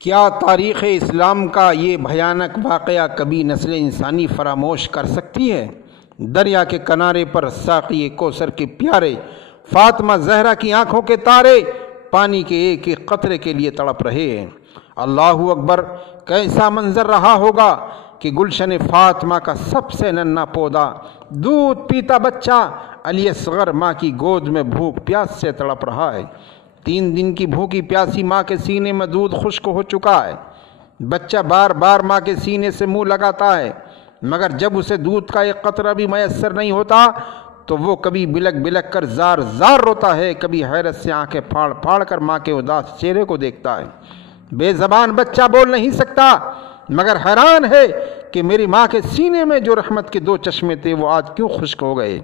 کیا تاریخ اسلام کا یہ بھیانک واقعہ کبھی نسل انسانی فراموش کر سکتی ہے؟ دریا کے کنارے پر ساقی کوثر کے پیارے فاطمہ زہرا کی آنکھوں کے تارے پانی کے ایک ایک قطرے کے لیے تڑپ رہے ہیں۔ اللہ اکبر! کیسا منظر رہا ہوگا کہ گلشن فاطمہ کا سب سے ننھا پودا، دودھ پیتا بچہ علی اصغر ماں کی گود میں بھوک پیاس سے تڑپ رہا ہے۔ 3 دن کی بھوکی پیاسی ماں کے سینے میں دودھ خشک ہو چکا ہے۔ بچہ بار بار ماں کے سینے سے منہ لگاتا ہے، مگر جب اسے دودھ کا ایک قطرہ بھی میسر نہیں ہوتا تو وہ کبھی بلک بلک کر زار زار روتا ہے، کبھی حیرت سے آنکھیں پھاڑ پھاڑ کر ماں کے اداس چہرے کو دیکھتا ہے۔ بے زبان بچہ بول نہیں سکتا، مگر حیران ہے کہ میری ماں کے سینے میں جو رحمت کے 2 چشمے تھے وہ آج کیوں خشک ہو گئے۔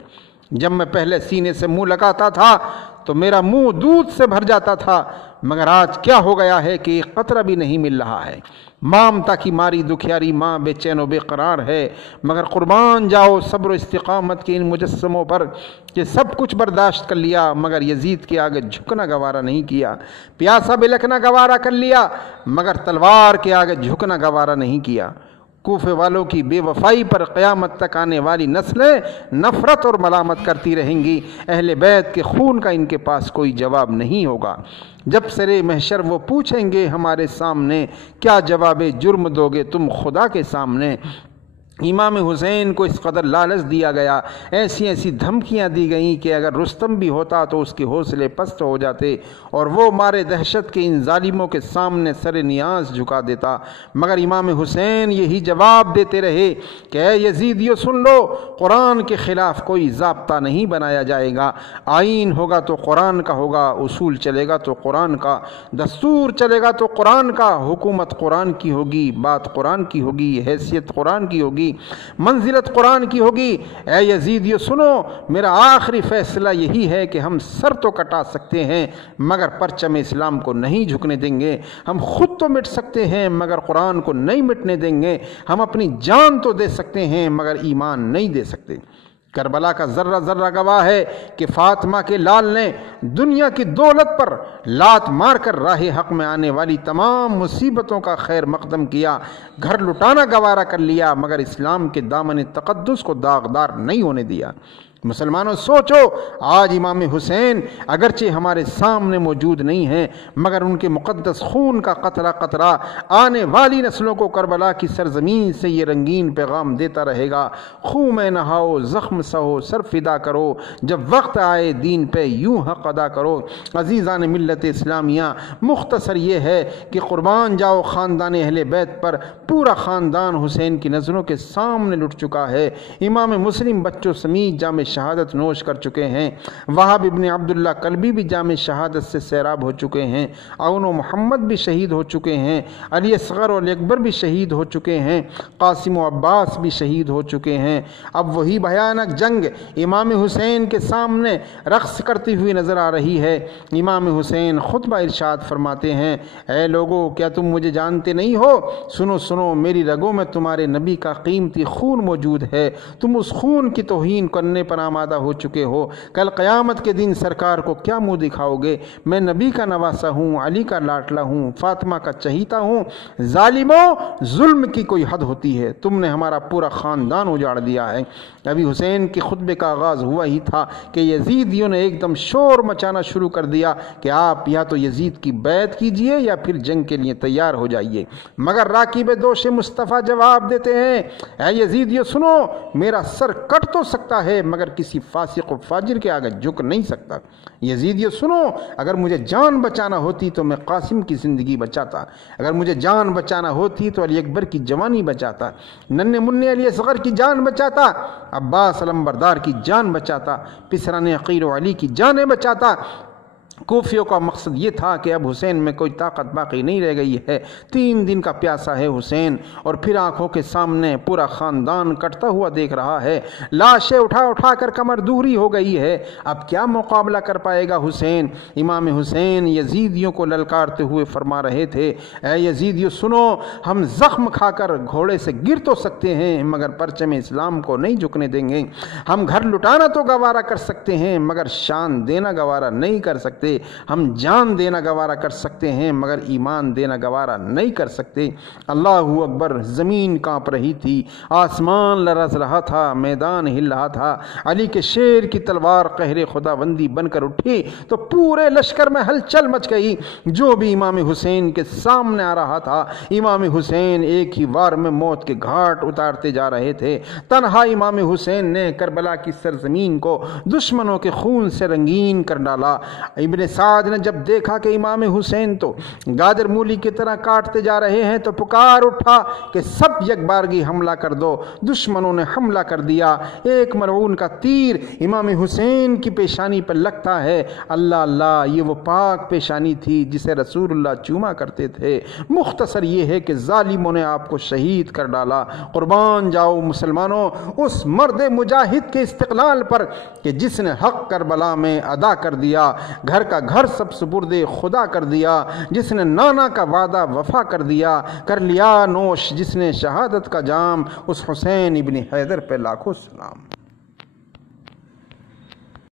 جب میں پہلے سینے سے منہ لگاتا تھا تو میرا منہ دودھ سے بھر جاتا تھا، مگر آج کیا ہو گیا ہے کہ ایک قطرہ بھی نہیں مل رہا ہے۔ مامتا کی ماری دکھیاری ماں بے چین و بے قرار ہے، مگر قربان جاؤ صبر و استقامت کے ان مجسموں پر کہ سب کچھ برداشت کر لیا مگر یزید کے آگے جھکنا گوارا نہیں کیا۔ پیاسا بلکنا گوارا کر لیا مگر تلوار کے آگے جھکنا گوارا نہیں کیا۔ کوفے والوں کی بے وفائی پر قیامت تک آنے والی نسلیں نفرت اور ملامت کرتی رہیں گی۔ اہل بیت کے خون کا ان کے پاس کوئی جواب نہیں ہوگا۔ جب سرے محشر وہ پوچھیں گے ہمارے سامنے، کیا جواب جرم دو گے تم خدا کے سامنے؟ امام حسین کو اس قدر لالچ دیا گیا، ایسی دھمکیاں دی گئیں کہ اگر رستم بھی ہوتا تو اس کے حوصلے پست ہو جاتے اور وہ مارے دہشت کے ان ظالموں کے سامنے سر نیاز جھکا دیتا، مگر امام حسین یہی جواب دیتے رہے کہ اے یزیدیو سن لو، قرآن کے خلاف کوئی ضابطہ نہیں بنایا جائے گا۔ آئین ہوگا تو قرآن کا ہوگا، اصول چلے گا تو قرآن کا، دستور چلے گا تو قرآن کا، حکومت قرآن کی ہوگی، بات قرآن کی ہوگی، حیثیت قرآن کی ہوگی، منزلت قرآن کی ہوگی۔ اے یزیدیو سنو، میرا آخری فیصلہ یہی ہے کہ ہم سر تو کٹا سکتے ہیں مگر پرچم اسلام کو نہیں جھکنے دیں گے۔ ہم خود تو مٹ سکتے ہیں مگر قرآن کو نہیں مٹنے دیں گے۔ ہم اپنی جان تو دے سکتے ہیں مگر ایمان نہیں دے سکتے۔ کربلا کا ذرہ ذرہ گواہ ہے کہ فاطمہ کے لال نے دنیا کی دولت پر لات مار کر راہ حق میں آنے والی تمام مصیبتوں کا خیر مقدم کیا، گھر لٹانا گوارا کر لیا مگر اسلام کے دامن تقدس کو داغدار نہیں ہونے دیا۔ مسلمانوں سوچو، آج امام حسین اگرچہ ہمارے سامنے موجود نہیں ہیں مگر ان کے مقدس خون کا قطرہ قطرہ آنے والی نسلوں کو کربلا کی سرزمین سے یہ رنگین پیغام دیتا رہے گا، خون میں نہاؤ، زخم سہو، سر فدا کرو، جب وقت آئے دین پہ یوں حق ادا کرو۔ عزیزان ملت اسلامیہ، مختصر یہ ہے کہ قربان جاؤ خاندان اہل بیت پر پورا خاندان حسین کی نظروں کے سامنے لٹ چکا ہے۔ امام مسلم بچوں سمیت جام شہادت نوش کر چکے ہیں، وہاب ابن عبداللہ کلبی بھی جام شہادت سے سیراب ہو چکے ہیں، عون و محمد بھی شہید ہو چکے ہیں، علی اصغر اور اکبر بھی شہید ہو چکے ہیں، قاسم و عباس بھی شہید ہو چکے ہیں۔ اب وہی بھیانک جنگ امام حسین کے سامنے رقص کرتی ہوئی نظر آ رہی ہے۔ امام حسین خطبہ ارشاد فرماتے ہیں، اے لوگو، کیا تم مجھے جانتے نہیں ہو؟ سنو سنو، میری رگوں میں تمہارے نبی کا قیمتی خون موجود ہے، تم اس خون کی توہین کرنے پر آمادہ ہو چکے ہو۔ کل قیامت کے دن سرکار کو کیا منہ دکھاؤ گے؟ میں نبی کا نواسا ہوں، علی کا لاڈلا ہوں، فاطمہ کا چہیتا ہوں۔ ظالموں، ظلم کی کوئی حد ہوتی ہے، تم نے ہمارا پورا خاندان اجاڑ دیا ہے۔ ابھی حسین کے خطبے کا آغاز ہوا ہی تھا کہ یزیدیوں نے ایک دم شور مچانا شروع کر دیا کہ آپ یا تو یزید کی بیعت کیجئے یا پھر جنگ کے لیے تیار ہو جائیے، مگر راکب دوش مصطفیٰ جواب دیتے ہیں، اے یزیدیوں سنو، میرا سر کٹ تو سکتا ہے مگر کسی فاسق و فاجر کے آگے جھک نہیں سکتا۔ یزیدیوں سنو، اگر مجھے جان بچانا ہوتی تو میں قاسم کی زندگی بچاتا، اگر مجھے جان بچانا ہوتی تو علی اکبر کی جوانی بچاتا، ننھے منھے علی اصغر کی جان بچاتا، عباس علمبردار کی جان بچاتا، پسرانے عقیل و علی کی جانیں بچاتا۔ کوفیوں کا مقصد یہ تھا کہ اب حسین میں کوئی طاقت باقی نہیں رہ گئی ہے، 3 دن کا پیاسا ہے حسین اور پھر آنکھوں کے سامنے پورا خاندان کٹتا ہوا دیکھ رہا ہے، لاشیں اٹھا اٹھا کر کمر دوری ہو گئی ہے، اب کیا مقابلہ کر پائے گا حسین؟ امام حسین یزیدیوں کو للکارتے ہوئے فرما رہے تھے، اے یزیدیوں سنو، ہم زخم کھا کر گھوڑے سے گر تو سکتے ہیں مگر پرچم اسلام کو نہیں جھکنے دیں گے، ہم گھر لٹانا تو گوارا کر سکتے ہیں مگر شان دینا گوارا نہیں کر سکتے۔ سکتے، ہم جان دینا گوارا کر سکتے ہیں مگر ایمان دینا گوارا نہیں کر سکتے۔ اللہ اکبر، زمین کانپ رہی تھی، آسمان لرز رہا تھا، میدان ہل رہا تھا۔ علی کے شیر کی تلوار قہر خداوندی بن کر اٹھی تو پورے لشکر میں ہلچل مچ گئی۔ جو بھی امام حسین کے سامنے آ رہا تھا، امام حسین ایک ہی وار میں موت کے گھاٹ اتارتے جا رہے تھے۔ تنہا امام حسین نے کربلا کی سرزمین کو دشمنوں کے خون سے رنگین کر ڈالا۔ ابن سعد نے جب دیکھا کہ امام حسین تو گاجر مولی کی طرح کاٹتے جا رہے ہیں تو پکار اٹھا کہ سب یکبارگی حملہ کر دو۔ دشمنوں نے حملہ کر دیا۔ ایک ملعون کا تیر امام حسین کی پیشانی پر لگتا ہے۔ اللہ اللہ، یہ وہ پاک پیشانی تھی جسے رسول اللہ چوما کرتے تھے۔ مختصر یہ ہے کہ ظالموں نے آپ کو شہید کر ڈالا۔ قربان جاؤ مسلمانوں اس مرد مجاہد کے استقلال پر کہ جس نے حق کربلا میں ادا کر دیا، گھر کا گھر سب سپرد خدا کر دیا، جس نے نانا کا وعدہ وفا کر دیا، کر لیا نوش جس نے شہادت کا جام۔ اس حسین ابن حیدر پہ لاکھوں سلام۔